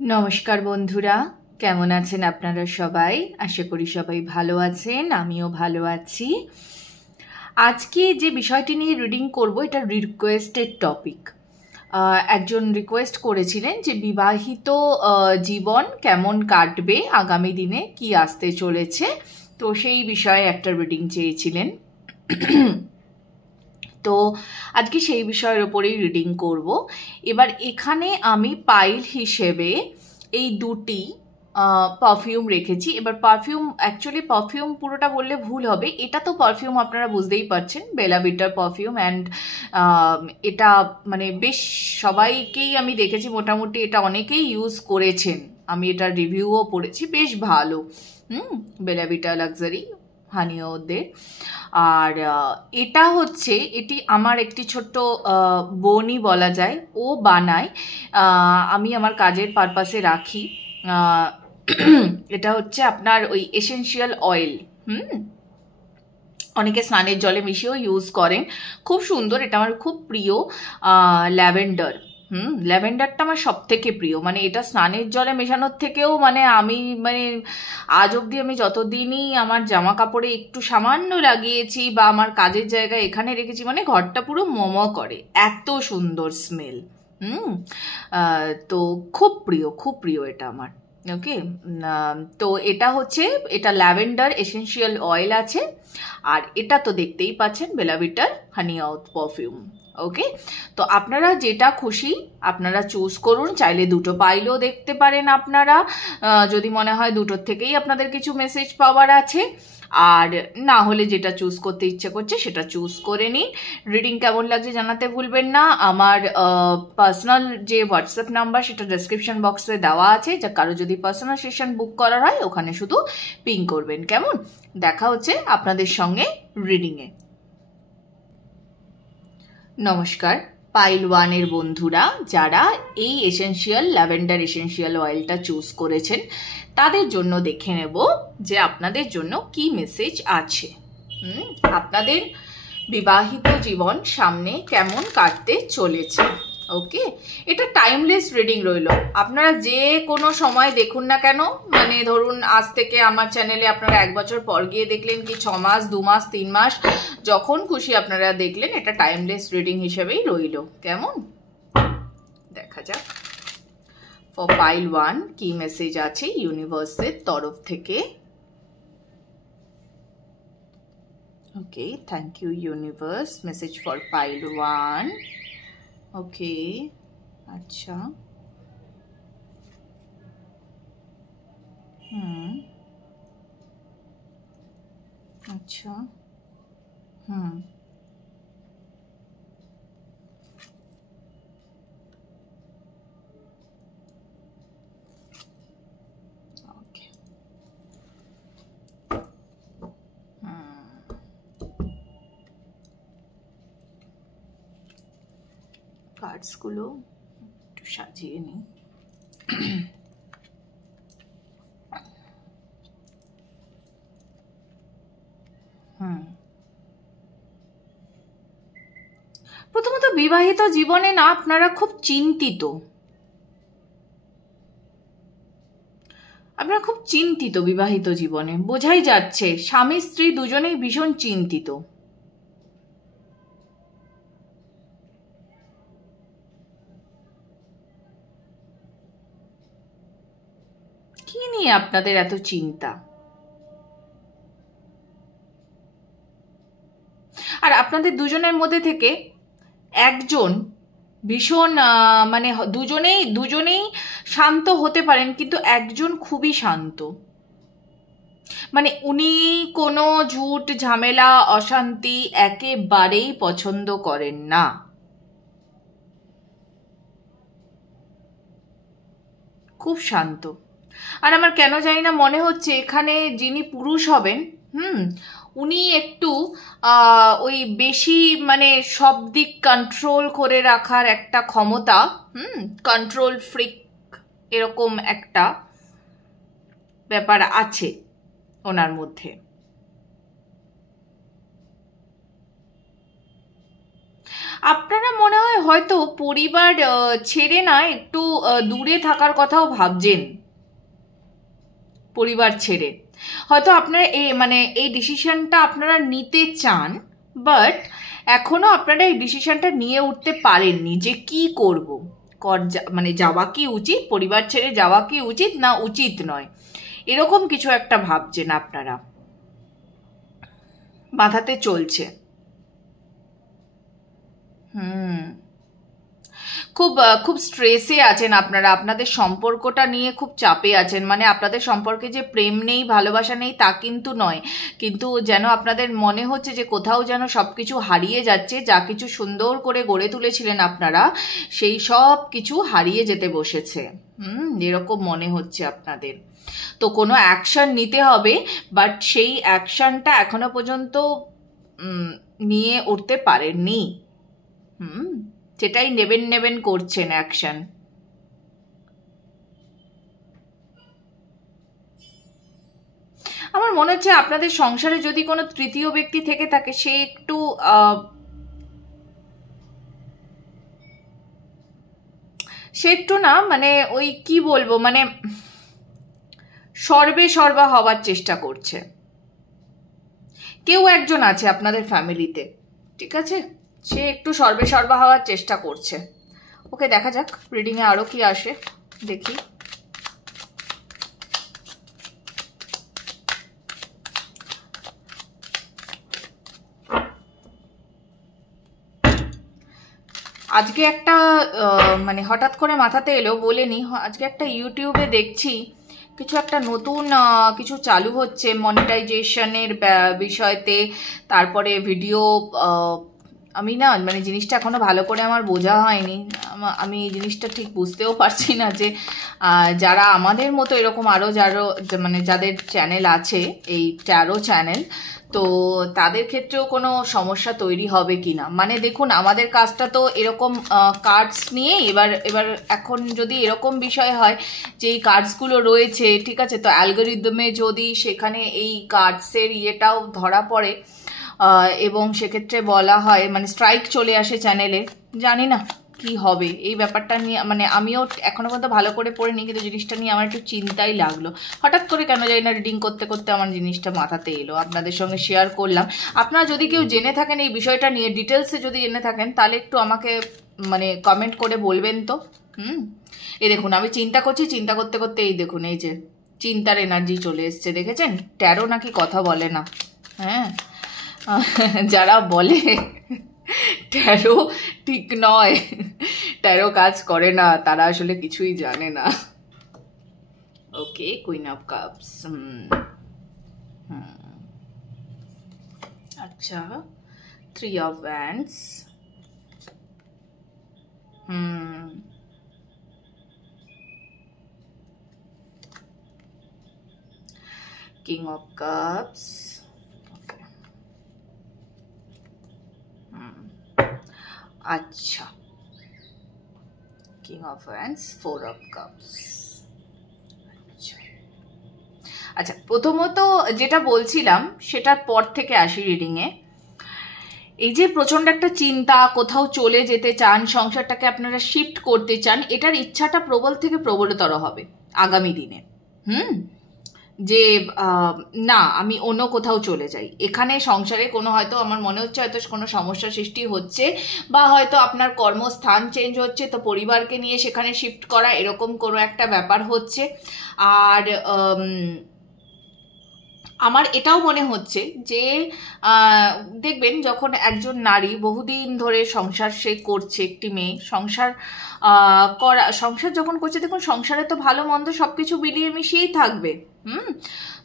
নমস্কার বন্ধুরা, কেমন আছেন আপনারা সবাই? আশা করি সবাই ভালো আছেন, আমিও ভালো আছি। আজকে যে বিষয়টি নিয়ে রিডিং করব এটা রিকোয়েস্টেড টপিক। একজন রিকোয়েস্ট করেছিলেন যে বিবাহিত জীবন কেমন কাটবে, আগামী দিনে কি আসতে চলেছে, তো সেই বিষয়ে একটা রিডিং চেয়েছিলেন। তো আজকে সেই বিষয়ের ওপরেই রিডিং করব। এবার এখানে আমি পাইল হিসেবে এই দুটি পারফিউম রেখেছি। এবার পারফিউম, অ্যাকচুয়ালি পারফিউম পুরোটা বললে ভুল হবে, এটা তো পারফিউম আপনারা বুঝতেই পারছেন, বেলা ভিটার পারফিউম। অ্যান্ড এটা মানে বেশ সবাইকেই আমি দেখেছি, মোটামুটি এটা অনেকেই ইউজ করেছেন, আমি এটার রিভিউও পড়েছি, বেশ ভালো। বেলা ভিটা লাক্সারি হানিওদের। আর এটা হচ্ছে, এটি আমার একটি ছোট্ট বোনই বলা যায়, ও বানায়, আমি আমার কাজের পারপাসে রাখি। এটা হচ্ছে আপনার ওই এসেনশিয়াল অয়েল। অনেকে স্নানের জলে মিশিয়েও ইউজ করেন, খুব সুন্দর। এটা আমার খুব প্রিয় ল্যাভেন্ডার। ল্যাভেন্ডারটা আমার সব থেকে প্রিয়, মানে এটা স্নানের জলে মেশানোর থেকেও, মানে আমি মানে আজ অবধি আমি যতদিনই আমার জামা কাপড়ে একটু সামান্য লাগিয়েছি বা আমার কাজের জায়গায় এখানে রেখেছি, মানে ঘরটা পুরো মম করে, এত সুন্দর স্মেল। তো খুব প্রিয়, খুব প্রিয় এটা আমার। ওকে, তো এটা হচ্ছে, এটা ল্যাভেন্ডার এসেনশিয়াল অয়েল আছে, আর এটা তো দেখতেই পাচ্ছেন বেলা ভিটার হানি আউট পারফিউম। ওকে, তো আপনারা যেটা খুশি আপনারা চুজ করুন, চাইলে দুটো পাইলেও দেখতে পারেন আপনারা, যদি মনে হয় দুটোর থেকেই আপনাদের কিছু মেসেজ পাওয়ার আছে, আর না হলে যেটা চুজ করতে ইচ্ছে করছে সেটা চুজ করে নিন। রিডিং কেমন লাগছে জানাতে ভুলবেন না। আমার পার্সোনাল যে হোয়াটসঅ্যাপ নাম্বার সেটা ডেসক্রিপশন বক্সে দেওয়া আছে, যা কারো যদি পার্সোনাল সেশন বুক করার হয় ওখানে শুধু পিং করবেন। কেমন? দেখা হচ্ছে আপনাদের সঙ্গে রিডিংয়ে। নমস্কার পাইল ওয়ানের বন্ধুরা, যারা এই এসেনশিয়াল ল্যাভেন্ডার এসেনশিয়াল অয়েলটা চুজ করেছেন তাদের জন্য দেখে নেব যে আপনাদের জন্য কি মেসেজ আছে। আপনাদের বিবাহিত জীবন সামনে কেমন কাটতে চলেছে। ওকে, এটা টাইমলেস রিডিং রইল, আপনারা যে কোনো সময় দেখুন না কেন, মানে ধরুন আজ থেকে আমার চ্যানেলে আপনারা 1 বছর পর গিয়ে দেখলেন, কি 6 মাস, 2 মাস, 3 মাস, যখন খুশি আপনারা দেখলেন, এটা টাইমলেস রিডিং হিসেবেই রইল। কেমন? দেখা যাক ফর পাইল 1 কি মেসেজ আছে ইউনিভার্সের তরফ থেকে। Okay, thank you universe. Message for pile 1. Okay, अच्छा। अच्छा। Okay। কার্ডসগুলো একটু সাজিয়ে নিই। প্রথমত বিবাহিত জীবনে না আপনারা খুব চিন্তিত, আপনারা খুব চিন্তিত বিবাহিত জীবনে, বোঝাই যাচ্ছে স্বামী স্ত্রী দুজনেই ভীষণ চিন্তিত। কি নিয়ে আপনাদের এত চিন্তা? আর আপনাদের দুজনের মধ্যে থেকে একজন ভীষণ মানে দুজনেই শান্ত হতে পারেন, কিন্তু একজন খুবই শান্ত, মানে উনি কোনো ঝুট ঝামেলা অশান্তি একেবারেই পছন্দ করেন না। খুব শান্ত। আর আমার কেন জানি না মনে হচ্ছে এখানে যিনি পুরুষ হবেন, উনি একটু ওই বেশি, মানে সব দিক কন্ট্রোল করে রাখার একটা ক্ষমতা, কন্ট্রোল ফ্রিক এরকম একটা ব্যাপার আছে ওনার মধ্যে। আপনারা মনে হয় হয়তো পরিবার ছেড়ে না একটু দূরে থাকার কথাও ভাবছেন, পরিবার ছেড়ে হয়তো আপনারা এই ডিসিশনটা আপনারা নিতে চান, বাট এখনো আপনারা এই ডিসিশনটা নিয়ে উঠতে পারেননি যে কি করব, যাওয়া কি উচিত, পরিবার ছেড়ে যাওয়া কি উচিত না উচিত নয়, এরকম কিছু একটা ভাবছেন আপনারা, মাথাতে চলছে। খুব খুব স্ট্রেসে আছেন আপনারা, আপনাদের সম্পর্কটা নিয়ে খুব চাপে আছেন। মানে আপনাদের সম্পর্কে যে প্রেম নেই, ভালোবাসা নেই তা কিন্তু নয়, কিন্তু যেন আপনাদের মনে হচ্ছে যে কোথাও যেন সবকিছু হারিয়ে যাচ্ছে, যা কিছু সুন্দর করে গড়ে তুলেছিলেন আপনারা সেই সব কিছু হারিয়ে যেতে বসেছে। এরকম মনে হচ্ছে আপনাদের। তো কোনো অ্যাকশন নিতে হবে, বাট সেই অ্যাকশনটা এখনো পর্যন্ত নিয়ে উঠতে পারেননি। সেটাই নেবেন করছেন অ্যাকশন। আমার মনে হচ্ছে আপনাদের সংসারে যদি কোনো তৃতীয় ব্যক্তি থেকে থাকে, সে একটু না মানে ওই কি বলবো, মানে সর্বা হওয়ার চেষ্টা করছে। কেউ একজন আছে আপনাদের ফ্যামিলিতে, ঠিক আছে, সে একটু সর্বা হওয়ার চেষ্টা করছে। ওকে, দেখা যাক রিডিংয়ে আরো কি আসে, দেখি। আজকে একটা মানে হঠাৎ করে মাথাতে এলো, বলেনি, আজকে একটা ইউটিউবে দেখছি কিছু একটা নতুন কিছু চালু হচ্ছে মনিটাইজেশনের বিষয়তে, তারপরে ভিডিও, আমি না মানে জিনিসটা এখনো ভালো করে আমার বোঝা হয়নি, আমি এই জিনিসটা ঠিক বুঝতেও পারছি না যে যারা আমাদের মতো এরকম আরও মানে যাদের চ্যানেল আছে, এই ট্যারো চ্যানেল, তো তাদের ক্ষেত্রেও কোনো সমস্যা তৈরি হবে কি না। মানে দেখুন, আমাদের কাজটা তো এরকম কার্ডস নিয়ে, এবার এখন যদি এরকম বিষয় হয় যে এই কার্ডসগুলো রয়েছে, ঠিক আছে, তো অ্যালগরিদমে যদি সেখানে এই কার্ডসের ইয়েটাও ধরা পড়ে এবং সেক্ষেত্রে বলা হয় মানে স্ট্রাইক চলে আসে চ্যানেলে, জানি না কি হবে এই ব্যাপারটা নিয়ে। মানে আমিও এখনো পর্যন্ত ভালো করে পড়িনি, কিন্তু জিনিসটা নিয়ে আমার একটু চিন্তাই লাগলো। হঠাৎ করে কেন জানি না রিডিং করতে করতে আমার জিনিসটা মাথাতে এলো, আপনাদের সঙ্গে শেয়ার করলাম। আপনারা যদি কেউ জেনে থাকেন এই বিষয়টা নিয়ে, ডিটেলসে যদি জেনে থাকেন, তাহলে একটু আমাকে মানে কমেন্ট করে বলবেন তো। এই দেখুন, আমি চিন্তা করছি, চিন্তা করতে করতে এই দেখুন, এই যে চিন্তার এনার্জি চলে এসছে, দেখেছেন? ট্যারো নাকি কথা বলে না। হ্যাঁ, যারা বলে ট্যারো ঠিক নয়, ট্যারো কাজ করে না, তারা আসলে কিছুই জানে না। ওকে, কুইন অফ কাপস, আচ্ছা, 3 of wands, king of cups, আচ্ছা, king of wands, 4 of cups. আচ্ছা, প্রথমত যেটা বলছিলাম সেটার পর থেকে আসি রিডিংয়ে। এই যে প্রচন্ড একটা চিন্তা, কোথাও চলে যেতে চান, সংসারটাকে আপনারা শিফট করতে চান, এটার ইচ্ছাটা প্রবল থেকে প্রবলতর হবে আগামী দিনে। যে না, আমি অন্য কোথাও চলে যাই, এখানে সংসারে কোনো হয়তো আমার মনে হচ্ছে হয়তো কোনো সমস্যা সৃষ্টি হচ্ছে, বা হয়তো আপনার কর্মস্থান চেঞ্জ হচ্ছে, তো পরিবারকে নিয়ে সেখানে শিফট করা, এরকম কোনো একটা ব্যাপার হচ্ছে। আর আমার এটাও মনে হচ্ছে যে দেখবেন, যখন একজন নারী বহুদিন ধরে সংসার সে করছে, একটি মেয়ে সংসার যখন করছে, দেখুন সংসারে তো ভালো মন্দ সবকিছু মিলিয়ে মিশিয়েই থাকবে।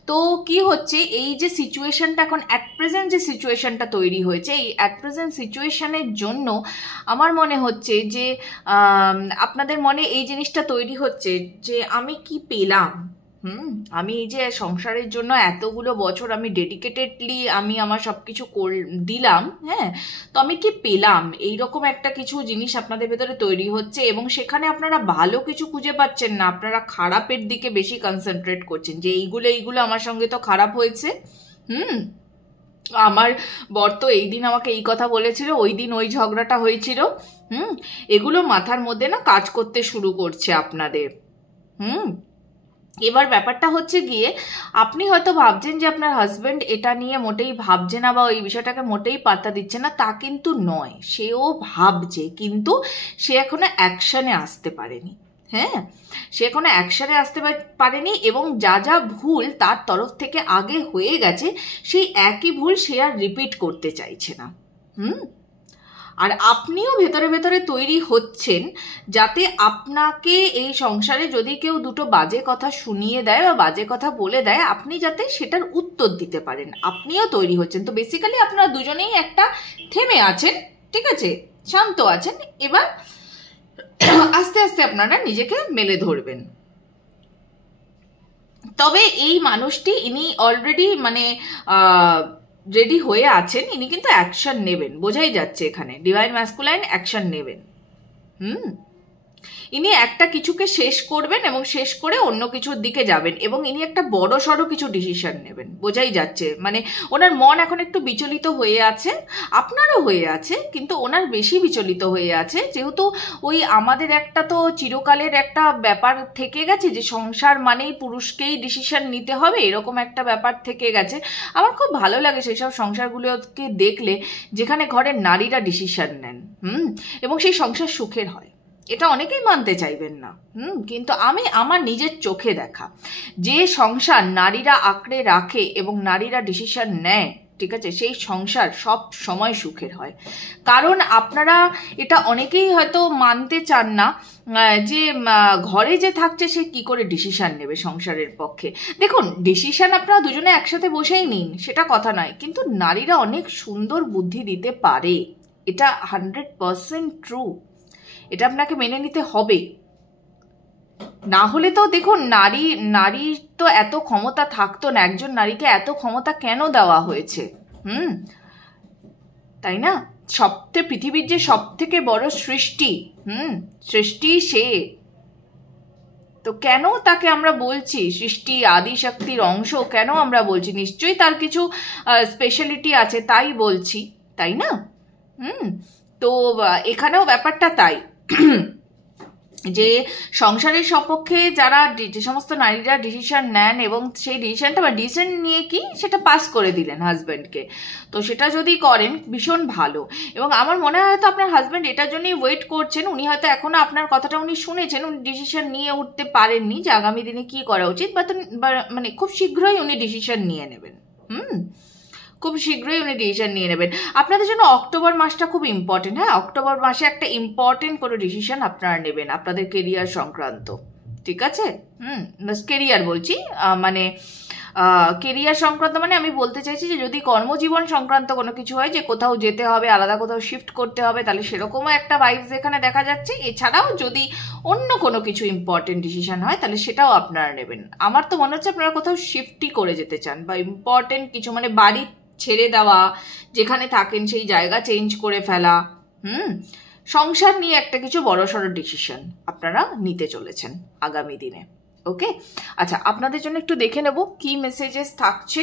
তো কি হচ্ছে, এই যে সিচুয়েশনটা এখন অ্যাট প্রেজেন্ট যে সিচুয়েশনটা তৈরি হয়েছে, এই অ্যাট প্রেজেন্ট সিচুয়েশনের জন্য আমার মনে হচ্ছে যে আপনাদের মনে এই জিনিসটা তৈরি হচ্ছে যে আমি কি পেলাম, আমি এই যে সংসারের জন্য এতগুলো বছর আমি ডেডিকেটেডলি আমি আমার সবকিছু দিলাম, হ্যাঁ, তো আমি কি পেলাম, এইরকম একটা কিছু জিনিস আপনাদের ভেতরে তৈরি হচ্ছে। এবং সেখানে আপনারা ভালো কিছু খুঁজে পাচ্ছেন না, আপনারা খারাপের দিকে বেশি কনসেন্ট্রেট করছেন যে এইগুলো আমার সঙ্গে তো খারাপ হয়েছে। আমার বর তো এই দিন আমাকে এই কথা বলেছিল, ওই দিন ওই ঝগড়াটা হয়েছিল। এগুলো মাথার মধ্যে না কাজ করতে শুরু করছে আপনাদের। এবার ব্যাপারটা হচ্ছে গিয়ে, আপনি হয়তো ভাবছেন যে আপনার হাজবেন্ড এটা নিয়ে মোটেই ভাবছে না বা ওই বিষয়টাকে মোটেই পাত্তা দিচ্ছে না, তা কিন্তু নয়। সেও ভাবছে, কিন্তু সে এখনো অ্যাকশনে আসতে পারেনি। হ্যাঁ, সে এখনো অ্যাকশনে আসতে পারেনি, এবং যা যা ভুল তার তরফ থেকে আগে হয়ে গেছে, সেই একই ভুল সে আর রিপিট করতে চাইছে না। আর আপনিও ভেতরে ভেতরে তৈরি হচ্ছেন যাতে আপনাকে এই সংসারে যদি কেউ দুটো বাজে কথা শুনিয়ে দেয় বা বাজে কথা বলে দেয়, আপনি যাতে সেটার উত্তর দিতে পারেন, আপনিও তৈরি হচ্ছেন। তো বেসিক্যালি আপনারা দুজনেই একটা থেমে আছেন, ঠিক আছে, শান্ত আছেন। এবার আস্তে আস্তে আপনারা নিজেকে মেলে ধরবেন। তবে এই মানুষটি, ইনি অলরেডি মানে রেডি হয়ে আছেন, ইনি কিন্তু অ্যাকশন নেবেন, বোঝাই যাচ্ছে এখানে ডিভাইন ম্যাসকুলাইন অ্যাকশন নেবেন। ইনি একটা কিছুকে শেষ করবেন এবং শেষ করে অন্য কিছুর দিকে যাবেন, এবং ইনি একটা বড় সড়ো কিছু ডিসিশন নেবেন, বোঝাই যাচ্ছে। মানে ওনার মন এখন একটু বিচলিত হয়ে আছে, আপনারও হয়ে আছে, কিন্তু ওনার বেশি বিচলিত হয়ে আছে, যেহেতু ওই আমাদের একটা তো চিরকালের একটা ব্যাপার থেকে গেছে যে সংসার মানেই পুরুষকেই ডিসিশন নিতে হবে, এরকম একটা ব্যাপার থেকে গেছে। আমার খুব ভালো লাগে সেই সব সংসারগুলোকে দেখলে যেখানে ঘরের নারীরা ডিসিশন নেন, এবং সেই সংসার সুখের হয়। এটা অনেকেই মানতে চাইবেন না, কিন্তু আমি আমার নিজের চোখে দেখা যে সংসার নারীরা আঁকড়ে রাখে এবং নারীরা ডিসিশন নেয়, ঠিক আছে, সেই সংসার সব সময় সুখের হয়। কারণ আপনারা এটা অনেকেই হয়তো মানতে চান না যে ঘরে যে থাকছে সে কি করে ডিসিশন নেবে সংসারের পক্ষে। দেখুন, ডিসিশন আপনারা দুজনে একসাথে বসেই নিন, সেটা কথা নয়, কিন্তু নারীরা অনেক সুন্দর বুদ্ধি দিতে পারে, এটা 100% ট্রু। এটা আপনাকে মেনে নিতে হবে, না হলে তো দেখুন নারী তো এত ক্ষমতা থাকতো না, একজন নারীকে এত ক্ষমতা কেন দেওয়া হয়েছে? তাই না? পৃথিবীর যে সব থেকে বড় সৃষ্টি সে, তো কেন তাকে আমরা বলছি সৃষ্টি আদি শক্তির অংশ, কেন আমরা বলছি? নিশ্চয়ই তার কিছু স্পেশালিটি আছে, তাই বলছি, তাই না? তো এখানেও ব্যাপারটা তাই যে সংসারের সপক্ষে যারা যে সমস্ত নারীরা ডিসিশন নেন, এবং সেই ডিসিশনটা বা ডিসিশন নিয়ে কি সেটা পাস করে দিলেন হাজব্যান্ডকে, তো সেটা যদি করেন ভীষণ ভালো। এবং আমার মনে হয় হয়তো আপনার হাজব্যান্ড এটার জন্যই ওয়েট করছেন, উনি হয়তো এখনো আপনার কথাটা উনি শুনেছেন, উনি ডিসিশন নিয়ে উঠতে পারেননি যে আগামী দিনে কি করা উচিত, বা মানে খুব শীঘ্রই উনি ডিসিশন নিয়ে নেবেন। খুব শীঘ্রই উনি ডিসিশন নিয়ে নেবেন। আপনাদের জন্য অক্টোবর মাসটা খুব ইম্পর্টেন্ট। হ্যাঁ, অক্টোবর মাসে একটা ইম্পর্টেন্ট কোনো ডিসিশন আপনারা নেবেন আপনাদের কেরিয়ার সংক্রান্ত, ঠিক আছে? কেরিয়ার বলছি, মানে কেরিয়ার সংক্রান্ত, মানে আমি বলতে চাইছি যে যদি কর্মজীবন সংক্রান্ত কোনো কিছু হয়, যে কোথাও যেতে হবে, আলাদা কোথাও শিফট করতে হবে, তাহলে সেরকমও একটা ভাইবস এখানে দেখা যাচ্ছে। এছাড়াও যদি অন্য কোনো কিছু ইম্পর্টেন্ট ডিসিশন হয়, তাহলে সেটাও আপনারা নেবেন। আমার তো মনে হচ্ছে আপনারা কোথাও শিফটই করে যেতে চান, বা ইম্পর্টেন্ট কিছু, মানে বাড়ি ছেড়ে দেওয়া, যেখানে থাকেন সেই জায়গা চেঞ্জ করে ফেলা, সংসার নিয়ে একটা কিছু বড়সড় ডিসিশন আপনারা নিতে চলেছেন আগামী দিনে। ওকে, আচ্ছা, আপনাদের জন্য একটু দেখে নেব কি মেসেজেস থাকছে,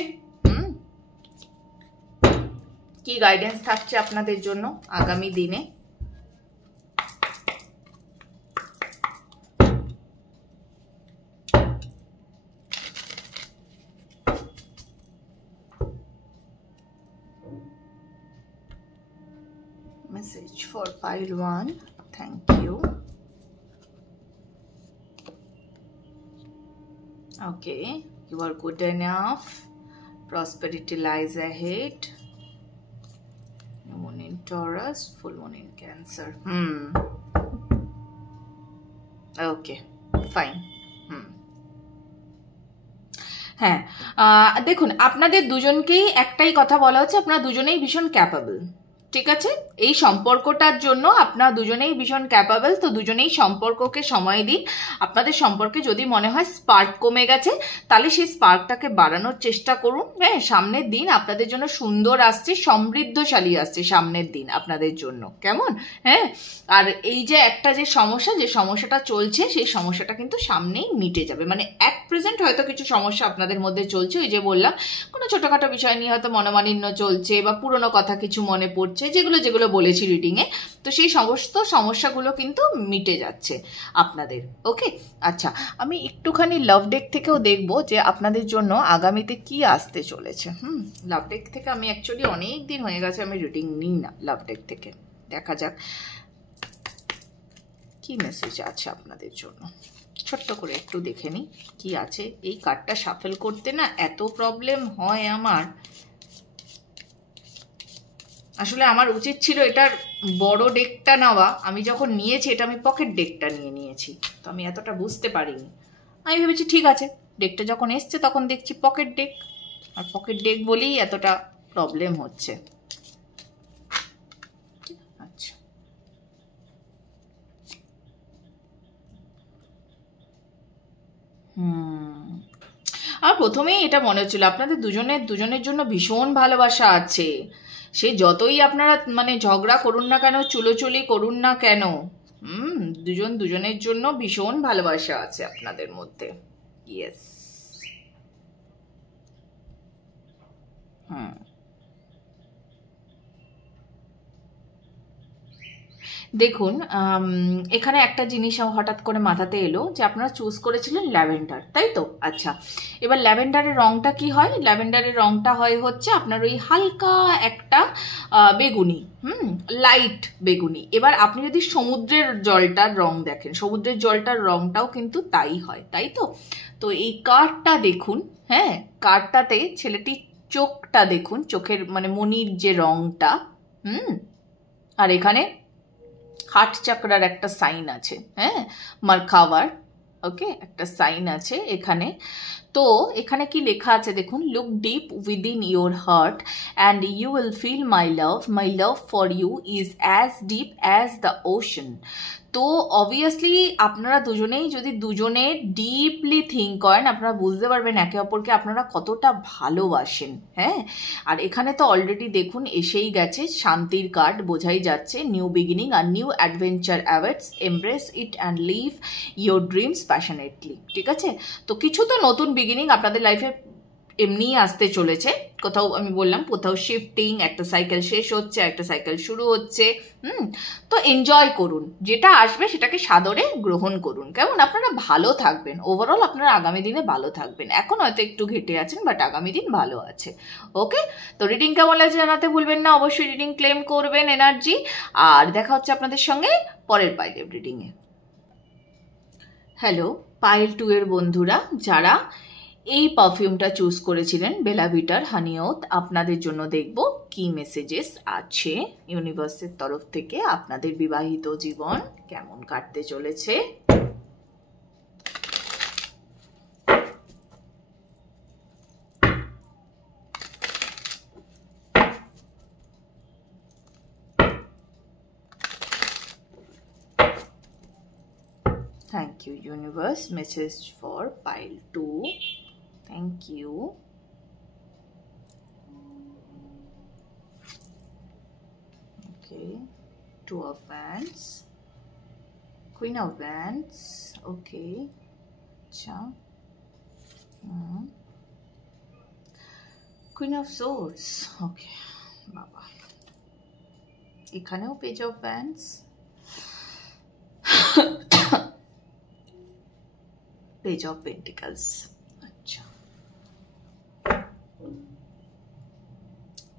কি গাইডেন্স থাকছে আপনাদের জন্য আগামী দিনে। Message for pile 1. Thank you. Okay, you are good enough. Prosperity lies ahead. New moon in Taurus, full moon in Cancer. Okay, fine. হ্যাঁ, দেখুন, আপনাদের দুজনকেই একটাই কথা বলা হচ্ছে, আপনারা দুজনেই ভীষণ ক্যাপাবল, ঠিক আছে, এই সম্পর্কটার জন্য আপনারা দুজনেই ভীষণ ক্যাপাবল, তো দুজনেই সম্পর্ককে সময় দিন। আপনাদের সম্পর্কে যদি মনে হয় স্পার্ক কমে গেছে, তাহলে সেই স্পার্কটাকে বাড়ানোর চেষ্টা করুন। হ্যাঁ, সামনের দিন আপনাদের জন্য সুন্দর আসছে, সমৃদ্ধশালী আসছে সামনের দিন আপনাদের জন্য, কেমন? হ্যাঁ, আর এই যে একটা যে সমস্যাটা চলছে, সেই সমস্যাটা কিন্তু সামনেই মিটে যাবে। মানে অ্যাট প্রেজেন্ট হয়তো কিছু সমস্যা আপনাদের মধ্যে চলছে, ওই যে বললাম কোনো ছোটোখাটো বিষয় নিয়ে হয়তো মনোমালিন্য চলছে বা পুরনো কথা কিছু মনে পড়ছে, যেগুলো বলেছি রিডিংয়ে, তো সেই সমস্ত সমস্যাগুলো কিন্তু মিটে যাচ্ছে আপনাদের। ওকে, আচ্ছা, আমি একটুখানি লাভ ডেক থেকেও দেখবো যে আপনাদের জন্য আগামীতে কি আসতে চলেছে। লাভ ডেক থেকে আমি অ্যাকচুয়ালি অনেক দিন হয়ে গেছে আমি রিডিং নিই না লাভ ডেক থেকে। দেখা যাক কি মেসেজ আছে আপনাদের জন্য, ছোট্ট করে একটু দেখে নিই কি আছে। এই কার্ডটা শাফেল করতে না এত প্রবলেম হয় আমার, আসলে আমার উচিত ছিল এটার বড় ডেকটা নেওয়া। আমি যখন নিয়েছি এটা আমি পকেট ডেকটা নিয়েছি, তো আমি এতটা বুঝতে পারিনি। আমি ভেবেছি ঠিক আছে, ডেকটা যখন এসছে তখন দেখছি পকেট ডেক, আর পকেট ডেক বলেই এতটা প্রবলেম হচ্ছে। আচ্ছা, আর প্রথমেই এটা মনে হচ্ছিল আপনাদের দুজনের জন্য ভীষণ ভালোবাসা আছে। সে যতই আপনারা মানে ঝগড়া করুন না কেন, চুলোচুলি করুন না কেন, দুজনের জন্য ভীষণ ভালোবাসা আছে আপনাদের মধ্যে। ইয়েস। দেখুন, এখানে একটা জিনিস হঠাৎ করে মাথাতে এলো যে আপনারা চুজ করেছিলেন ল্যাভেন্ডার, তাই তো? আচ্ছা, এবার ল্যাভেন্ডারের রংটা কি হয়? ল্যাভেন্ডারের রংটা হয় হচ্ছে আপনার ওই হালকা একটা বেগুনি, লাইট বেগুনি। এবার আপনি যদি সমুদ্রের জলটার রং দেখেন, সমুদ্রের জলটার রংটাও কিন্তু তাই হয়, তাই তো? তো এই কার্ডটা দেখুন, হ্যাঁ, কার্ডটাতে ছেলেটির চোখটা দেখুন, চোখের মানে মনির যে রংটা, আর এখানে হার্ট চাকরার একটা সাইন আছে, হ্যাঁ, মার্কাভার, ওকে, একটা সাইন আছে এখানে। তো এখানে কি লেখা আছে দেখুন, look deep within your heart and you will feel my love for you is as deep as the ocean. তো অবভিয়াসলি আপনারা দুজনেই যদি দুজনে ডিপলি থিঙ্ক করেন, আপনারা বুঝতে পারবেন একে অপরকে আপনারা কতটা ভালোবাসেন। হ্যাঁ, আর এখানে তো অলরেডি দেখুন এসেই গেছে শান্তির কার্ড, বোঝাই যাচ্ছে নিউ বিগিনিং আর new adventure awaits, embrace it and live your dreams passionately. ঠিক আছে, তো কিছু তো নতুন বিগিনিং আপনাদের লাইফে এমনিই আসতে চলেছে। কোথাও আমি বললাম কোথাও শিফটিং, একটা সাইকেল শেষ হচ্ছে, একটা সাইকেল শুরু হচ্ছে। তো এনজয় করুন, যেটা আসবে সেটাকে সাদরে গ্রহণ করুন, কেমন? আপনারা ভালো থাকবেন, ওভারঅল আপনারা আগামী দিনে ভালো থাকবেন। এখন হয়তো একটু ঘেটে আছেন, বাট আগামী দিন ভালো আছে। ওকে, তো রিডিং কেমন লাগছে জানাতে ভুলবেন না, অবশ্যই রিডিং ক্লেম করবেন এনার্জি। আর দেখা হচ্ছে আপনাদের সঙ্গে পরের পাইলের রিডিংয়ে। হ্যালো পাইল 2 এর বন্ধুরা, যারা এই পারফিউমটা চুজ করেছিলেন বেলা ভিটার হানি ওথ, আপনাদের জন্য দেখব কি মেসেজেস আছে ইউনিভার্সের তরফ থেকে। আপনাদের বিবাহিত জীবন কেমন কাটতে চলেছে। Thank you universe, message for pile 2. Thank you. Okay, 2 of Wands, Queen of Wands, okay, acha, Queen of Swords, okay, baba, ekhaneও Page of Wands, Page of Pentacles, acha,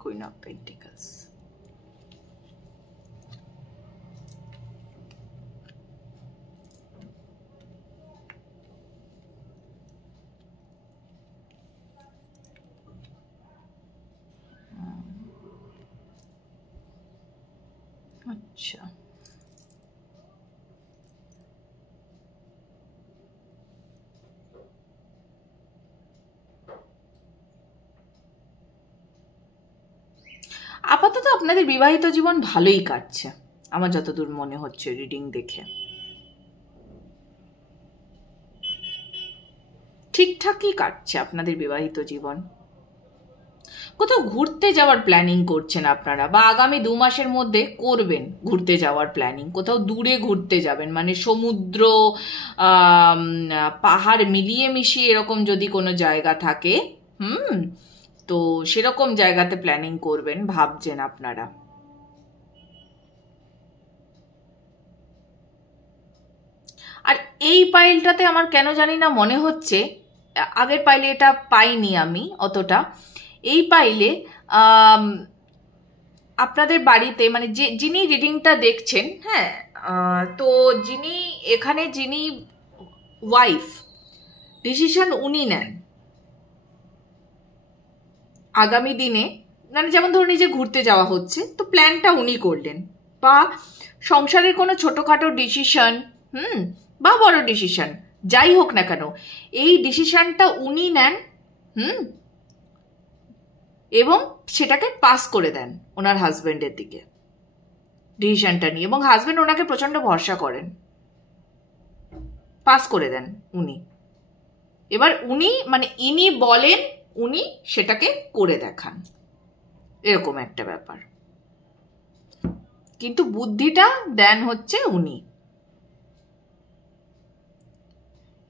Queen of Pentacles, আচ্ছা, আপাতত আপনাদের বিবাহিত জীবন ভালোই কাটছে আমার যতদূর মনে হচ্ছে রিডিং দেখে, ঠিকঠাকই কাটছে আপনাদের বিবাহিত জীবন। কোথাও ঘুরতে যাওয়ার প্ল্যানিং করছেন আপনারা, বা আগামী 2 মাসের মধ্যে করবেন ঘুরতে যাওয়ার প্ল্যানিং। কোথাও দূরে ঘুরতে যাবেন, মানে সমুদ্র পাহাড় মিলিয়ে মিশিয়ে এরকম যদি কোনো জায়গা থাকে, তো সেরকম জায়গাতে প্ল্যানিং করবেন ভাবছেন আপনারা। আর এই পাইলটাতে আমার কেন জানি না মনে হচ্ছে, আগের পাইলে এটা পাইনি আমি অতটা, এই পাইলে আপনাদের বাড়িতে মানে যিনি রিডিংটা দেখছেন, হ্যাঁ, তো যিনি ওয়াইফ, ডিসিশন উনি নেন আগামী দিনে। মানে যেমন ধরুন এই যে ঘুরতে যাওয়া হচ্ছে, তো প্ল্যানটা উনি করলেন, বা সংসারের কোনো ছোটোখাটো ডিসিশন বা বড় ডিসিশন যাই হোক না কেন, এই ডিসিশনটা উনি নেন, এবং সেটাকে পাস করে দেন ওনার হাজবেন্ডের দিকে ডিসিশনটা নিয়ে, এবং হাজবেন্ড ওনাকে প্রচন্ড ভরসা করেন, পাস করে দেন উনি। এবার ইনি বলেন, উনি সেটাকে করে দেখান, এরকম একটা ব্যাপার। কিন্তু বুদ্ধিটা দেন হচ্ছে উনি।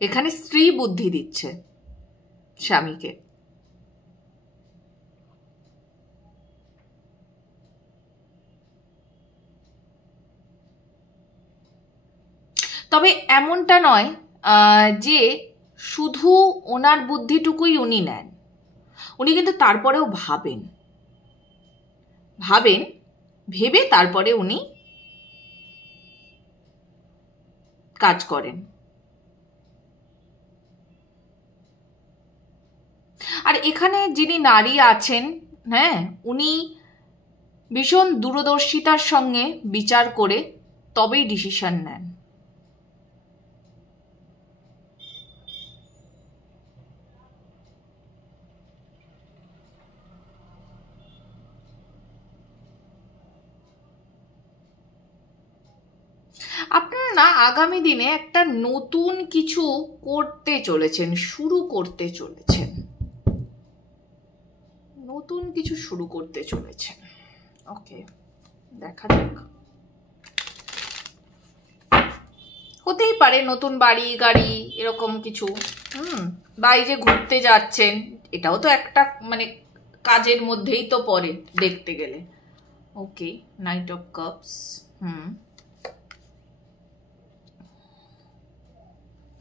এখানে স্ত্রী বুদ্ধি দিচ্ছে স্বামীকে। তবে এমনটা নয় যে শুধু ওনার বুদ্ধিটুকুই উনি নেন, উনি কিন্তু তারপরেও ভেবে তারপরে উনি কাজ করেন। আর এখানে যিনি নারী আছেন, হ্যাঁ, উনি ভীষণ দূরদর্শিতার সঙ্গে বিচার করে তবেই ডিসিশন নেন। আপনারা না আগামী দিনে একটা নতুন কিছু করতে চলেছেন, শুরু করতে চলেছেন, নতুন কিছু শুরু করতে চলেছেন। ওকে, দেখা যাক। হতেই পারে নতুন বাড়ি গাড়ি এরকম কিছু, বা এই যে ঘুরতে যাচ্ছেন, এটাও তো একটা মানে কাজের মধ্যেই তো পড়ে দেখতে গেলে। Okay, knight of cups,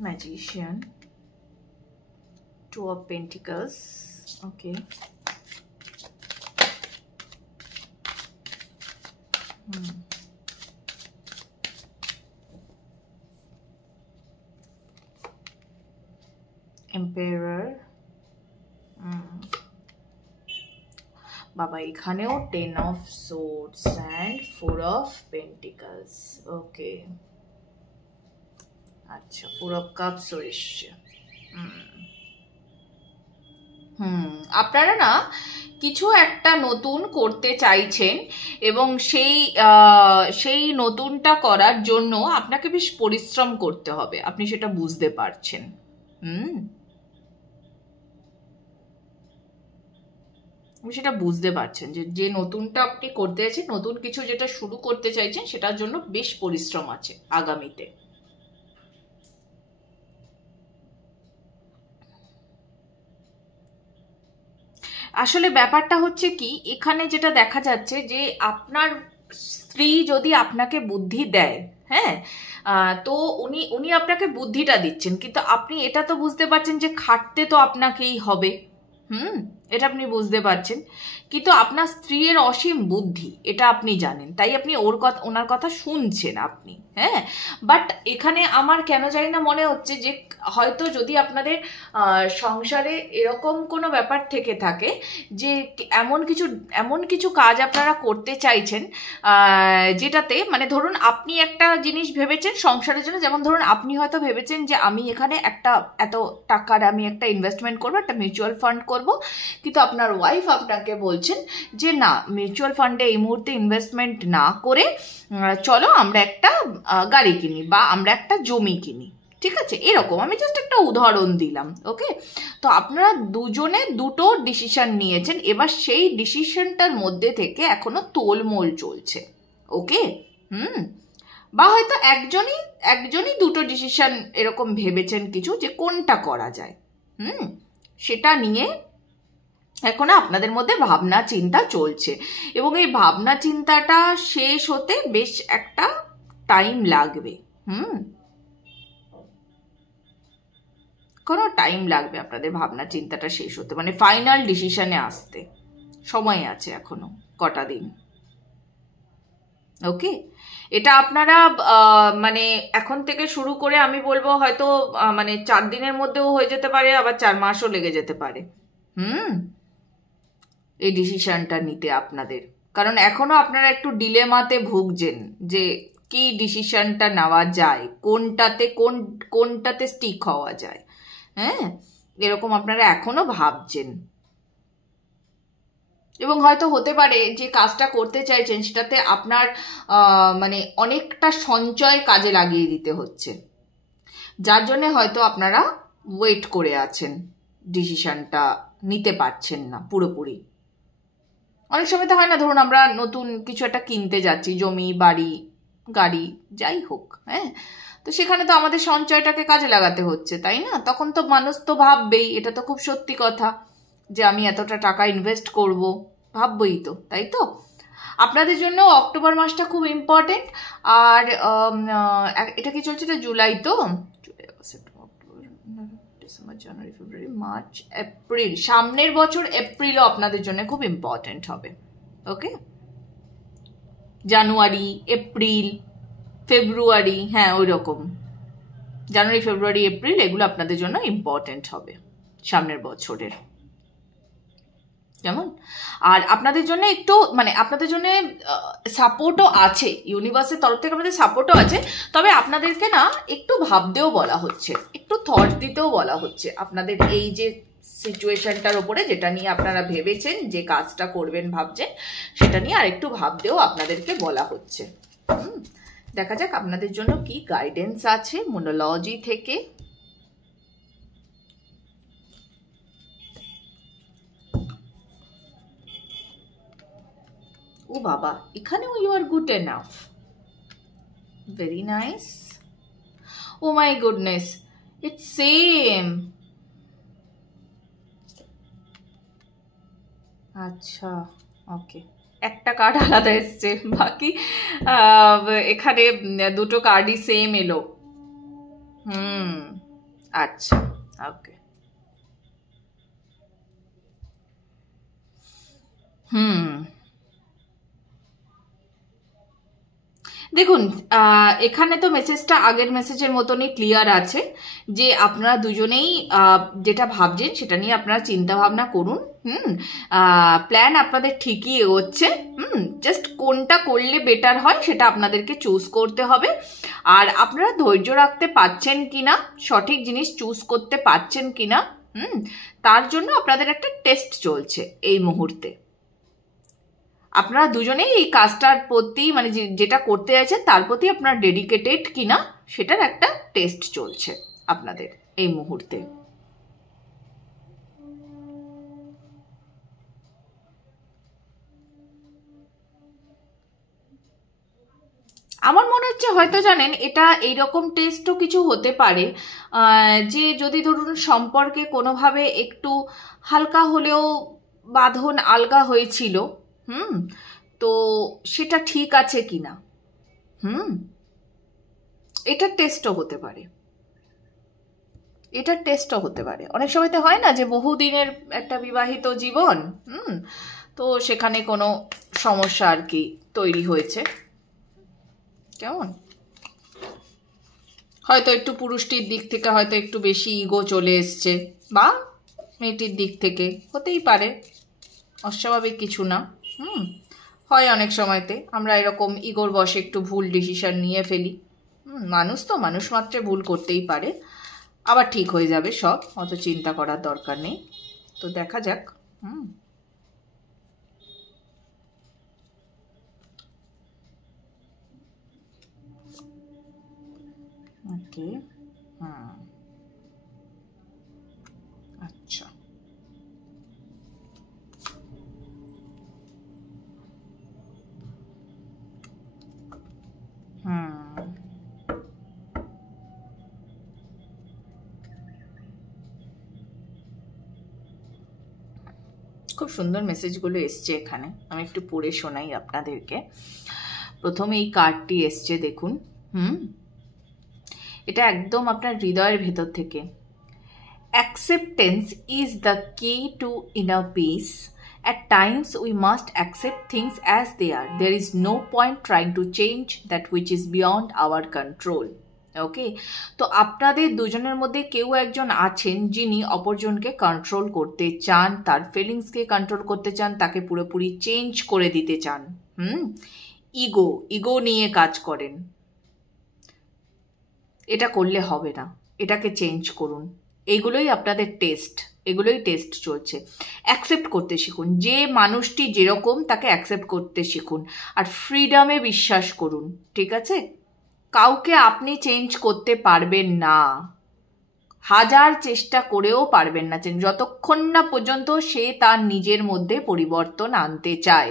Magician, Two of Pentacles, okay. Emperor, বাবা এখানেও 10 of Swords and 4 of Pentacles, okay. আচ্ছা, 4 of Cups এসছে। আপনারা না কিছু একটা নতুন করতে চাইছেন, এবং সেই নতুনটা করার জন্য আপনাকে বেশ পরিশ্রম করতে হবে, আপনি সেটা বুঝতে পারছেন। সেটা বুঝতে পারছেন যে নতুনটা আপনি করতে চাইছেন, নতুন কিছু যেটা শুরু করতে চাইছেন, সেটার জন্য বেশ পরিশ্রম আছে আগামীতে। আসলে ব্যাপারটা হচ্ছে কি, এখানে যেটা দেখা যাচ্ছে যে আপনার স্ত্রী যদি আপনাকে বুদ্ধি দেয়, হ্যাঁ, তো উনি আপনাকে বুদ্ধিটা দিচ্ছেন, কিন্তু আপনি এটা তো বুঝতে পারছেন যে খাটতে তো আপনাকেই হবে, এটা আপনি বুঝতে পারছেন। কিন্তু আপনার স্ত্রীর অসীম বুদ্ধি এটা আপনি জানেন, তাই আপনি ওনার কথা শুনছেন আপনি, হ্যাঁ। বাট এখানে আমার কেন জানি না মনে হচ্ছে যে হয়তো যদি আপনাদের সংসারে এরকম কোনো ব্যাপার থেকে থাকে যে এমন কিছু কাজ আপনারা করতে চাইছেন, যেটাতে মানে ধরুন আপনি একটা জিনিস ভেবেছেন সংসারের জন্য, যেমন ধরুন আপনি হয়তো ভেবেছেন যে আমি এখানে এত টাকার আমি একটা ইনভেস্টমেন্ট করবো, একটা মিউচুয়াল ফান্ড করবো, করব, কিন্তু আপনার ওয়াইফ আপনাকে বলছেন যে না, মিউচুয়াল ফান্ডে এই মুহূর্তে ইনভেস্টমেন্ট না করে চলো আমরা একটা গাড়ি কিনি বা আমরা একটা জমি কিনি, ঠিক আছে? এরকম আমি জাস্ট একটা উদাহরণ দিলাম। ওকে, তো আপনারা দুজনে দুটো ডিসিশন নিয়েছেন, এবার সেই ডিসিশনটার মধ্যে থেকে এখনো তোলমোল চলছে। ওকে, বা হয়তো একজনই দুটো ডিসিশন এরকম ভেবেছেন কিছু, যে কোনটা করা যায়, সেটা নিয়ে এখনো আপনাদের মধ্যে ভাবনা চিন্তা চলছে, এবং এই ভাবনা চিন্তাটা শেষ হতে বেশ একটা টাইম লাগবে। কোনো টাইম লাগবে আপনাদের ভাবনা চিন্তাটা শেষ হতে, মানে ফাইনাল ডিসিশনে আসতে সময় আছে এখনো কটা দিন। ওকে, এটা আপনারা মানে এখন থেকে শুরু করে আমি বলবো হয়তো মানে 4 দিনের মধ্যেও হয়ে যেতে পারে, আবার 4 মাসও লেগে যেতে পারে এই ডিসিশনটা নিতে আপনাদের, কারণ এখনো আপনারা একটু ডিলেমাতে ভুগছেন যে কি ডিসিশনটা নেওয়া যায়, কোনটাতে স্টিক হওয়া যায়। হ্যাঁ, এরকম আপনারা এখনো ভাবছেন, এবং হয়তো হতে পারে যে কাজটা করতে চাইছেন সেটাতে আপনার মানে অনেকটা সঞ্চয় কাজে লাগিয়ে দিতে হচ্ছে, যার জন্য হয়তো আপনারা ওয়েট করে আছেন, ডিসিশনটা নিতে পারছেন না পুরোপুরি। অনেক সময় তো হয় না, ধরুন আমরা নতুন কিছু একটা কিনতে যাচ্ছি, জমি, বাড়ি, গাড়ি, যাই হোক, হ্যাঁ, তো সেখানে তো আমাদের সঞ্চয়টাকে কাজে লাগাতে হচ্ছে, তাই না? তখন তো মানুষ তো ভাববেই, এটা তো খুব সত্যি কথা, যে আমি এতটা টাকা ইনভেস্ট করব, ভাববই তো, তাই তো? আপনাদের জন্য অক্টোবর মাসটা খুব ইম্পর্টেন্ট। আর এটা কি চলছে, এটা জুলাই তো, ডিসেম্বর, জানুয়ারি, ফেব্রুয়ারি, মার্চ, এপ্রিল, সামনের বছর এপ্রিলও আপনাদের জন্য খুব ইম্পর্টেন্ট হবে। ওকে, জানুয়ারি, এপ্রিল, ফেব্রুয়ারি, হ্যাঁ ওই রকম, জানুয়ারি, ফেব্রুয়ারি, এপ্রিল এগুলো আপনাদের জন্য ইম্পর্টেন্ট হবে সামনের বছরের, কেমন? আর আপনাদের জন্য একটু মানে আপনাদের জন্য সাপোর্টও আছে, ইউনিভার্সের তরফ থেকে আপনাদের সাপোর্টও আছে, তবে আপনাদেরকে না একটু ভাবতেও বলা হচ্ছে, একটু থট দিতেও বলা হচ্ছে আপনাদের এই যে সিচুয়েশনটার ওপরে, যেটা নিয়ে আপনারা ভেবেছেন যে কাজটা করবেন ভাবছেন, সেটা নিয়ে আর একটু ভাবতেও আপনাদেরকে বলা হচ্ছে। দেখা যাক আপনাদের জন্য কি গাইডেন্স আছে মোনোলজি থেকে। ও বাবা, এখানেও you are good enough, very nice. Oh my goodness, it's same. আচ্ছা, ওকে, একটা কার্ড আলাদা এসছে, বাকি এখানে দুটো কার্ডই সেম এলো। আচ্ছা, ওকে, দেখুন এখানে তো মেসেজটা আগের মেসেজের মতনই ক্লিয়ার আছে, যে আপনারা দুজনেই যেটা ভাবছেন সেটা নিয়ে আপনারা চিন্তা ভাবনা করুন। প্ল্যান আপনাদের ঠিকই এগোচ্ছে, জাস্ট কোনটা করলে বেটার হয় সেটা আপনাদেরকে চুজ করতে হবে। আর আপনারা ধৈর্য রাখতে পারছেন কিনা, সঠিক জিনিস চুজ করতে পারছেন কিনা, তার জন্য আপনাদের একটা টেস্ট চলছে এই মুহূর্তে। আপনারা দুজনেই এই কাজটার প্রতি মানে যেটা করতে চাইছেন তার প্রতি আপনারা ডেডিকেটেড কিনা, সেটার একটা টেস্ট চলছে আপনাদের এই মুহূর্তে। আমার মনে হচ্ছে হয়তো জানেন, এটা এইরকম টেস্টও কিছু হতে পারে, যে যদি ধরুন সম্পর্কে কোনোভাবে একটু হালকা হলেও বাঁধন আলগা হয়েছিল, তো সেটা ঠিক আছে কিনা, এটার টেস্টও হতে পারে, এটার টেস্টও হতে পারে। অনেক সময় তো হয় না যে বহুদিনের একটা বিবাহিত জীবন, তো সেখানে কোনো সমস্যা আর কি তৈরি হয়েছে, কেমন? হয়তো একটু পুরুষটির দিক থেকে হয়তো একটু বেশি ইগো চলে এসছে, বা মেয়েটির দিক থেকে, হতেই পারে, অস্বাভাবিক কিছু না। হয় অনেক সময়তে আমরা এরকম ইগোর বশে একটু ভুল ডিসিশন নিয়ে ফেলি, মানুষ তো, মানুষ মাত্রে ভুল করতেই পারে, আবার ঠিক হয়ে যাবে সব, অত চিন্তা করার দরকার নেই। তো দেখা যাক। ওকে, আচ্ছা, খুব সুন্দর মেসেজগুলো এসছে এখানে, আমি একটু পড়ে শোনাই আপনাদেরকে। প্রথমে এই কার্ডটি এসছে, দেখুন। এটা একদম আপনার হৃদয়ের ভেতর থেকে। Acceptance is the key to inner peace. At times we must accept things as they are. There is no point trying to change that which is beyond our control. ওকে, তো আপনাদের দুজনের মধ্যে কেউ একজন আছেন যিনি অপরজনকে কন্ট্রোল করতে চান, তার ফিলিংসকে কন্ট্রোল করতে চান, তাকে পুরোপুরি চেঞ্জ করে দিতে চান। ইগো নিয়ে কাজ করেন। এটা করলে হবে না, এটাকে চেঞ্জ করুন। এগুলোই আপনাদের টেস্ট, এগুলোই টেস্ট চলছে। অ্যাকসেপ্ট করতে শিখুন, যে মানুষটি যেরকম তাকে অ্যাকসেপ্ট করতে শিখুন, আর ফ্রিডমে বিশ্বাস করুন। ঠিক আছে, কাউকে আপনি চেঞ্জ করতে পারবেন না, হাজার চেষ্টা করেও পারবেন না চেঞ্জ, যতক্ষণ না পর্যন্ত সে তার নিজের মধ্যে পরিবর্তন আনতে চায়।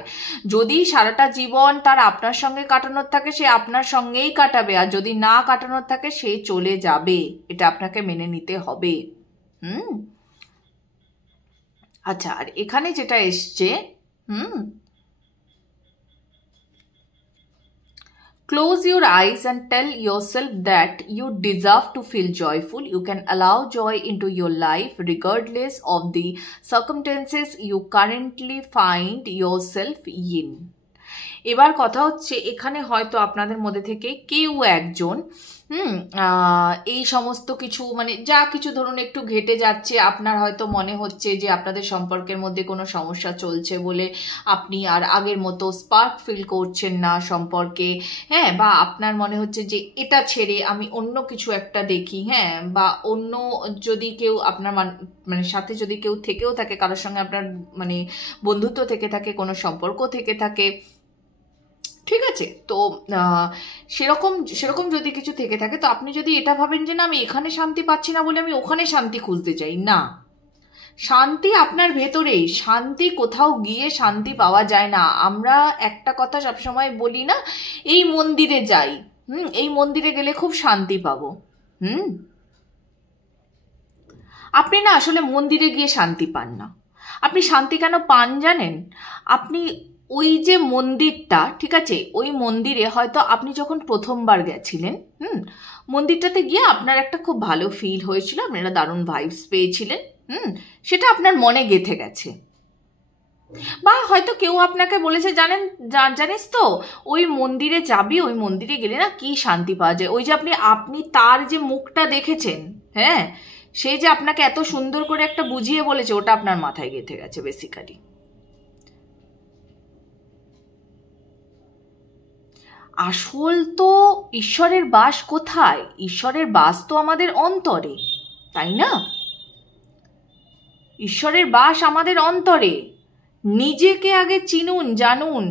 যদি সারাটা জীবন তার আপনার সঙ্গে কাটানোর থাকে, সে আপনার সঙ্গেই কাটাবে, আর যদি না কাটানোর থাকে সে চলে যাবে। এটা আপনাকে মেনে নিতে হবে। আচ্ছা, আর এখানে যেটা এসছে, close your eyes and tell yourself that you deserve to feel joyful. You can allow joy into your life regardless of the circumstances you currently find yourself in. এবার কথা হচ্ছে, এখানে হয়তো আপনাদের মধ্যে থেকে কেউ একজন এই সমস্ত কিছু, মানে যা কিছু ধরুন একটু ঘেটে যাচ্ছে, আপনার হয়তো মনে হচ্ছে যে আপনাদের সম্পর্কের মধ্যে কোনো সমস্যা চলছে বলে আপনি আর আগের মতো স্পার্ক ফিল করছেন না সম্পর্কে, হ্যাঁ, বা আপনার মনে হচ্ছে যে এটা ছেড়ে আমি অন্য কিছু একটা দেখি, হ্যাঁ, বা অন্য যদি কেউ আপনার মানে সাথে যদি কেউ থেকেও থাকে, কারোর সঙ্গে আপনার মানে বন্ধুত্ব থেকে থাকে, কোনো সম্পর্ক থেকে থাকে, ঠিক আছে, তো সেরকম যদি কিছু থেকে থাকে, তো আপনি যদি এটা ভাবেন যে না আমি এখানে শান্তি পাচ্ছি না বলে আমি ওখানে শান্তি খুঁজতে চাই, না, শান্তি আপনার ভেতরেই। শান্তি কোথাও গিয়ে শান্তি পাওয়া যায় না। আমরা একটা কথা সবসময় বলি না, এই মন্দিরে যাই, এই মন্দিরে গেলে খুব শান্তি পাবো। আপনি না আসলে মন্দিরে গিয়ে শান্তি পান না। আপনি শান্তি কেন পান জানেন? আপনি ওই যে মন্দিরটা, ঠিক আছে, ওই মন্দিরে হয়তো আপনি যখন প্রথমবার গেছিলেন, মন্দিরটাতে গিয়ে আপনার একটা খুব ভালো ফিল হয়েছিল, আপনারা দারুণ ভাইবস পেয়েছিলেন, সেটা আপনার মনে গেঁথে গেছে। বা হয়তো কেউ আপনাকে বলেছে, জানিস তো ওই মন্দিরে যাবি, ওই মন্দিরে গেলে না কি শান্তি পাওয়া যায়। ওই যে আপনি তার যে মুখটা দেখেছেন, হ্যাঁ, সে যে আপনাকে এত সুন্দর করে একটা বুঝিয়ে বলেছে, ওটা আপনার মাথায় গেঁথে গেছে বেসিক্যালি। আসল তো ঈশ্বরের বাস কোথায়? ঈশ্বরের বাস তো আমাদের অন্তরে, তাই না? ঈশ্বরের বাস আমাদের অন্তরে। নিজেকে আগে চিনুন, জানুন,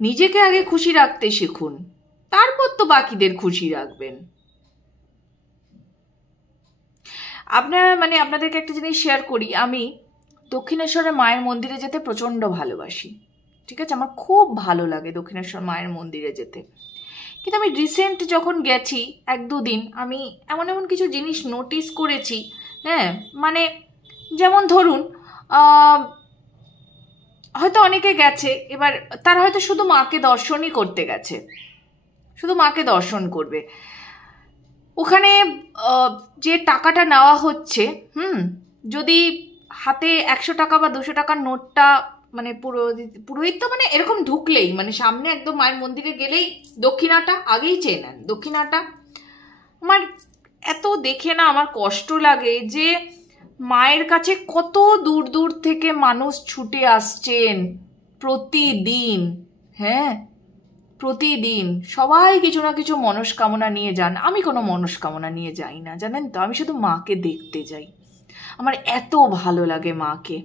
নিজেকে আগে খুশি রাখতে শিখুন, তারপর তো বাকিদের খুশি রাখবেন। আপনাদেরকে একটা জিনিস শেয়ার করি, আমি দক্ষিণেশ্বরের মায়ের মন্দিরে যেতে প্রচণ্ড ভালোবাসি, ঠিক আছে, আমার খুব ভালো লাগে দক্ষিণেশ্বর মায়ের মন্দিরে যেতে। কিন্তু আমি রিসেন্ট যখন গেছি 1-2 দিন, আমি এমন কিছু জিনিস নোটিস করেছি, হ্যাঁ, মানে যেমন ধরুন হয়তো অনেকে গেছে, এবার তারা হয়তো শুধু মাকে দর্শনই করতে গেছে, শুধু মাকে দর্শন করবে। ওখানে যে টাকাটা নেওয়া হচ্ছে, যদি হাতে 100 টাকা বা 200 টাকার নোটটা, মানে পুরোহিত তো মানে এরকম ঢুকলেই, মানে সামনে একদম মায়ের মন্দিরে গেলেই দক্ষিণাটা আগেই চেয়ে নেন, দক্ষিণাটা। আমার এত দেখে না আমার কষ্ট লাগে যে মায়ের কাছে কত দূর দূর থেকে মানুষ ছুটে আসছেন প্রতিদিন, হ্যাঁ, প্রতিদিন সবাই কিছু না কিছু মনস্কামনা নিয়ে যান। আমি কোনো মনস্কামনা নিয়ে যাই না, জানেন তো, আমি শুধু মাকে দেখতে যাই। আমার এত ভালো লাগে মাকে।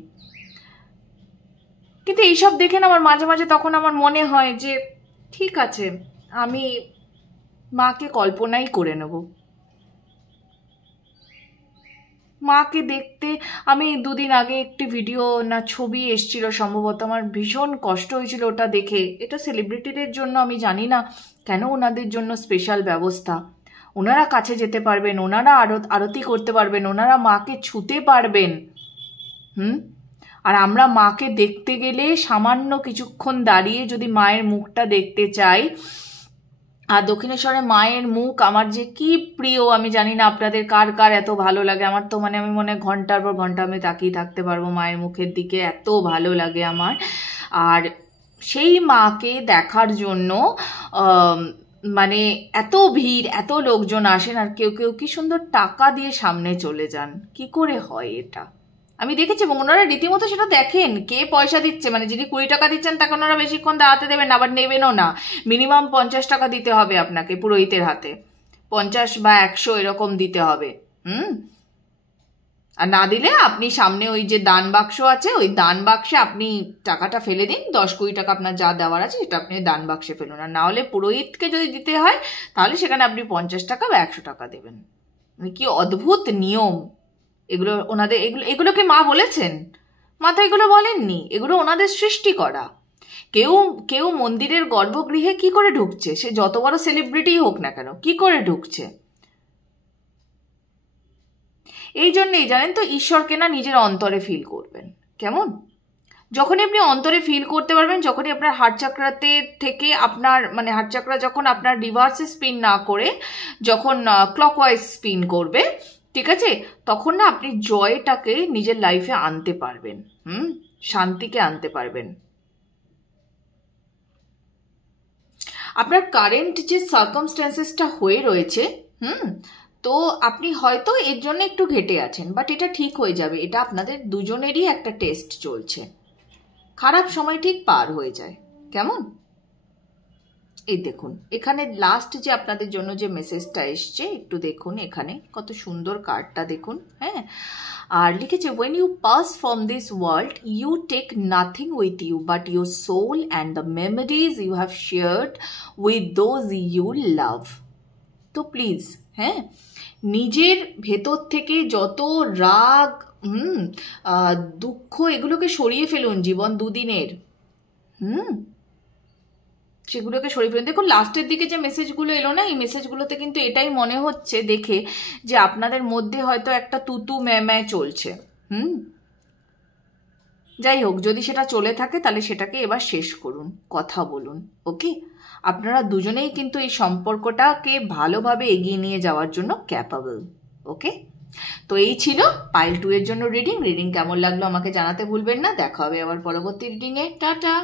কিন্তু এইসব দেখে না আমার মাঝে মাঝে তখন আমার মনে হয় যে ঠিক আছে, আমি মাকে কল্পনাই করে নেব। মাকে দেখতে আমি দুদিন আগে একটি ভিডিও না ছবি এসছিল সম্ভবত, আমার ভীষণ কষ্ট হয়েছিল ওটা দেখে। এটা সেলিব্রিটিদের জন্য, আমি জানি না কেন ওনাদের জন্য স্পেশাল ব্যবস্থা। ওনারা কাছে যেতে পারবেন, ওনারা আরতি করতে পারবেন, ওনারা মাকে ছুতে পারবেন। আর আমরা মাকে দেখতে গেলে সামান্য কিছুক্ষণ দাঁড়িয়ে যদি মায়ের মুখটা দেখতে চাই, আর দক্ষিণেশ্বরে মায়ের মুখ আমার যে কি প্রিয়, আমি জানি না আপনাদের কার কার এত ভালো লাগে। আমার তো মানে আমি মনে হয় ঘন্টার পর ঘন্টা আমি তাকিয়ে থাকতে পারবো মায়ের মুখের দিকে, এত ভালো লাগে আমার। আর সেই মাকে দেখার জন্য মানে এত ভিড়, এত লোকজন আসেন, আর কেউ কেউ কি সুন্দর টাকা দিয়ে সামনে চলে যান। কি করে হয় এটা? আমি দেখেছি, এবং ওনারা রীতিমতো সেটা দেখেন কে পয়সা দিচ্ছে। মানে যিনি 20 টাকা দিচ্ছেন তাকে ওনারা বেশিক্ষণ দাঁড়াতে দেবেন, আবার নেবেনও না। মিনিমাম 50 টাকা দিতে হবে আপনাকে পুরোহিতের হাতে, 50 বা 100 এরকম দিতে হবে। আর না দিলে আপনি সামনে ওই যে দান বাক্স আছে, ওই দান বাক্সে আপনি টাকাটা ফেলে দিন। 10-20 টাকা আপনার যা দেওয়ার আছে সেটা আপনি দান বাক্সে ফেলুন। আর না হলে পুরোহিতকে যদি দিতে হয় তাহলে সেখানে আপনি 50 টাকা বা 100 টাকা দেবেন। মানে কি অদ্ভুত নিয়ম এগুলো ওনাদের। এগুলোকে মা বলেছেন? মা তো এগুলো বলেননি, এগুলো ওনাদের সৃষ্টি করা। কেউ কেউ মন্দিরের গর্ভগৃহে কি করে ঢুকছে, সে যত বড় সেলিব্রিটি হোক না কেন, কি করে ঢুকছে? এই জন্যেই জানেন তো, ঈশ্বরকে না নিজের অন্তরে ফিল করবেন। কেমন? যখনই আপনি অন্তরে ফিল করতে পারবেন, যখনই আপনার হার্ট চাকরাতে থেকে আপনার মানে হার্ট চাকরা যখন আপনার রিভার্সে স্পিন না করে যখন ক্লকওয়াইজ স্পিন করবে, ঠিক আছে, তখন না আপনি জয়টাকে নিজের লাইফে আনতে পারবেন, শান্তিকে আনতে পারবেন। আপনার কারেন্ট যে সার্কামস্ট্যান্সেসটা হয়ে রয়েছে, তো আপনি হয়তো এর জন্য একটু ঘেটে আছেন, বাট এটা ঠিক হয়ে যাবে। এটা আপনাদের দুজনেরই একটা টেস্ট চলছে, খারাপ সময় ঠিক পার হয়ে যায়। কেমন? এই দেখুন এখানে লাস্ট যে আপনাদের জন্য যে মেসেজটা এসছে, একটু দেখুন এখানে কত সুন্দর কার্ডটা দেখুন। হ্যাঁ, আর লিখেছে, when you pass from this world you take nothing with you but your soul and the memories you have shared with those you love. তো প্লিজ হ্যাঁ, নিজের ভেতর থেকে যত রাগ দুঃখ এগুলোকে সরিয়ে ফেলুন। জীবন দুদিনের, সেগুলোকে সরিয়ে ফেলুন। দেখুন লাস্টের দিকে যে মেসেজগুলো এলো না, এই মেসেজগুলোতে কিন্তু এটাই মনে হচ্ছে দেখে যে আপনাদের মধ্যে হয়তো একটা তুতু ম্যায় চলছে। যাই হোক, যদি সেটা চলে থাকে তাহলে সেটাকে এবার শেষ করুন, কথা বলুন। ওকে, আপনারা দুজনেই কিন্তু এই সম্পর্কটাকে ভালোভাবে এগিয়ে নিয়ে যাওয়ার জন্য ক্যাপাবল। ওকে, তো এই ছিল পাইল 2 এর জন্য রিডিং। কেমন লাগলো আমাকে জানাতে ভুলবেন না। দেখা হবে আবার পরবর্তী রিডিংয়ে। টাটা।